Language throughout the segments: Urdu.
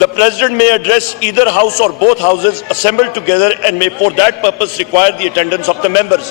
The President may address either house or both houses assembled together and may for that purpose require the attendance of the members.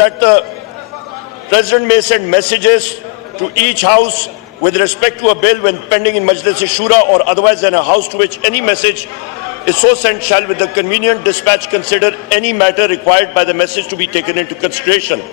that the President may send messages to each house with respect to a bill when pending in Majlis Shura or otherwise in a house to which any message is so sent shall with the convenient dispatch consider any matter required by the message to be taken into consideration.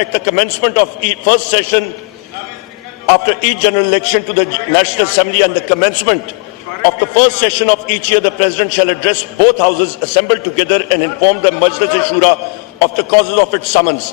at the commencement of first session after each general election to the National Assembly and the commencement of the first session of each year, the President shall address both houses assembled together and inform the Majlis Shura of the causes of its summons.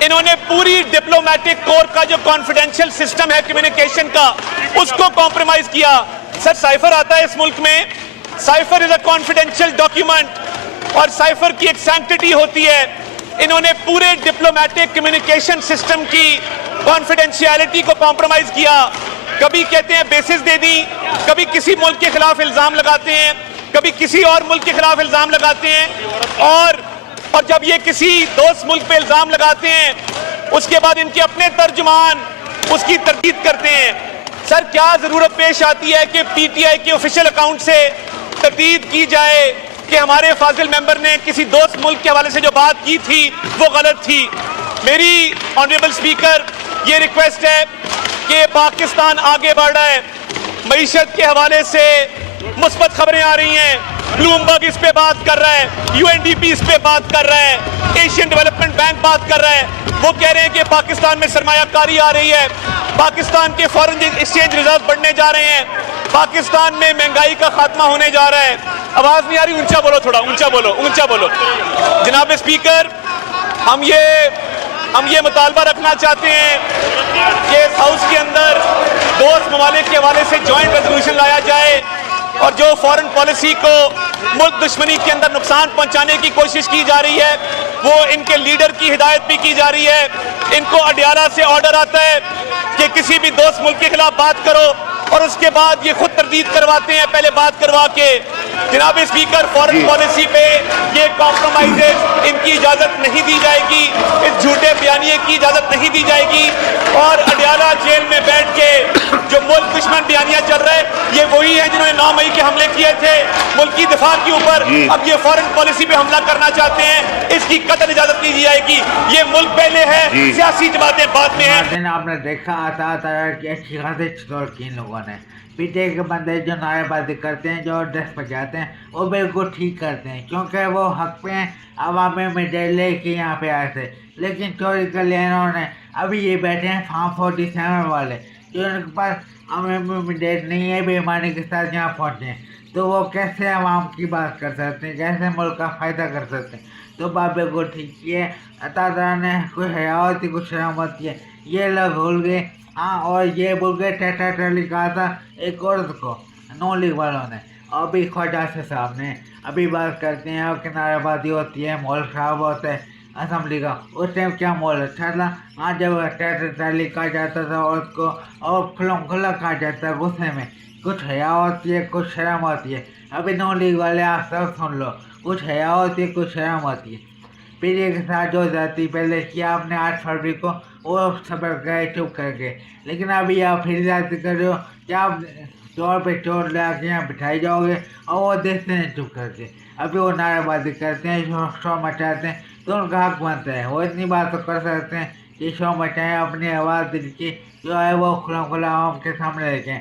انہوں نے پوری ڈپلومیٹک کور کا جو کانفیڈینشیل سسٹم ہے کمیونیکیشن کا اس کو کمپرومائز کیا. سر سائفر آتا ہے اس ملک میں, سائفر از اے کانفیڈینشیل ڈاکیومنٹ اور سائفر کی ایک سینکٹیٹی ہوتی ہے. انہوں نے پورے ڈپلومیٹک کمیونیکیشن سسٹم کی کانفیڈینشیلٹی کو کمپرومائز کیا. کبھی کہتے ہیں بیسز دے دی, کبھی کسی ملک کے خلاف الزام لگاتے ہیں, کبھی کسی اور ملک کے خلاف الزام لگاتے ہیں, اور جب یہ کسی دوست ملک پہ الزام لگاتے ہیں اس کے بعد ان کے اپنے ترجمان اس کی تردید کرتے ہیں. سر کیا ضرورت پیش آتی ہے کہ پی ٹی آئی کے آفیشیل اکاؤنٹ سے تردید کی جائے کہ ہمارے فاضل ممبر نے کسی دوست ملک کے حوالے سے جو بات کی تھی وہ غلط تھی. میری آنریبل اسپیکر یہ ریکویسٹ ہے کہ پاکستان آگے بڑھ رہا ہے, معیشت کے حوالے سے مثبت خبریں آ رہی ہیں, بلومبرگ اس پہ بات کر رہا ہے, یو این ڈی پی اس پہ بات کر رہا ہے, ایشین ڈیولپمنٹ بینک بات کر رہا ہے. وہ کہہ رہے ہیں کہ پاکستان میں سرمایہ کاری آ رہی ہے, پاکستان کے فارن ایکسچینج ریزرو بڑھنے جا رہے ہیں, پاکستان میں مہنگائی کا خاتمہ ہونے جا رہا ہے. آواز نہیں آ رہی, اونچا بولو, تھوڑا اونچا بولو, اونچا بولو. جناب اسپیکر, ہم یہ مطالبہ رکھنا چاہتے ہیں کہ اس ہاؤس کے اندر دوست ممالک کے حوالے سے جوائنٹ ریزولوشن لایا جائے, اور جو فورن پالیسی کو ملک دشمنی کے اندر نقصان پہنچانے کی کوشش کی جا رہی ہے وہ ان کے لیڈر کی ہدایت بھی کی جا رہی ہے. ان کو اڈیالہ سے آرڈر آتا ہے کہ کسی بھی دوست ملک کے خلاف بات کرو, اور اس کے بعد یہ خود تردید کرواتے ہیں پہلے بات کروا کے. جناب اسپیکر, فورن پالیسی پہ یہ کمپرومائزز ان کی اجازت نہیں دی جائے گی, اس جھوٹے بیانیے کی اجازت نہیں دی جائے گی, اور اڈیالہ جیل میں بیٹھ کے جو ملک دشمن بیانیہ چل رہا ہے یہ وہی ہیں جنہوں نے 9 مئی کے حملے کیے تھے ملکی دفاع کے اوپر. اب یہ فورن پالیسی پہ حملہ کرنا چاہتے ہیں, اس کی قطعی اجازت نہیں دی جائے گی. یہ ملک پہلے ہے, سیاسی جماعتیں بعد میں ہیں. آپ نے دیکھا آتا کہ اچھی خاصی چطور کی ان لوگوں نے پی ٹی آئی کے بندے جو نعرے بازی کرتے ہیں, جو ڈریس پہنچاتے ہیں, وہ بالکل ٹھیک کرتے ہیں کیونکہ وہ حق پہ ہیں. عوامی میڈیا لے کے یہاں پہ آئے تھے, لیکن چوری کر لیا انہوں نے. ابھی یہ بیٹھے ہیں فارم 47 والے جو ان کے پاس عوامی میڈیا نہیں ہے, بے ایمانی کے ساتھ یہاں پہنچے ہیں, تو وہ کیسے عوام کی بات کر سکتے ہیں, کیسے ملک کا فائدہ کر سکتے ہیں. تو بات بالکل ٹھیک کی ہے. تعداد نے کوئی حیاوت کچھ شرامت کی ہے, یہ لوگ بھول گئے. ہاں, اور یہ بھول گئے ٹیٹا لکھا تھا ایک عورت کو نو لیگ والوں نے, اور بھی خواجہ سے صاحب نے ابھی بات کرتے ہیں اور نعرے بازی ہوتی ہے, ماحول خراب ہوتا ہے اسمبلی کا. اس ٹائم کیا ماحول اچھا تھا, ہاں, جب ٹیٹا لکھا جاتا تھا عورت کو اور کھلا کھا جاتا ہے غصے میں. کچھ حیا ہوتی ہے, کچھ شرم ہوتی ہے. ابھی نو لیگ والے آپ سب سن لو, کچھ حیا ہوتی ہے, کچھ شرم ہوتی ہے. پی ٹی آئی کے ساتھ جو جاتی پہلے کیا آپ نے 8 فروری کو, وہ صبر گئے چپ کر کے, لیکن ابھی آپ پھر جاتی کر رہے ہو کیا آپ چور پہ چور لا کے یہاں بٹھائی جاؤ گے, اور وہ دیکھتے ہیں چپ کر کے. ابھی وہ نعرے بازی کرتے ہیں, شور مچاتے ہیں, تو ان کا حق بنتا ہے. وہ اتنی بات تو کر سکتے ہیں کہ شور مچائیں, اپنی آواز دل کی جو ہے وہ کھلا عوام کے سامنے رکھیں.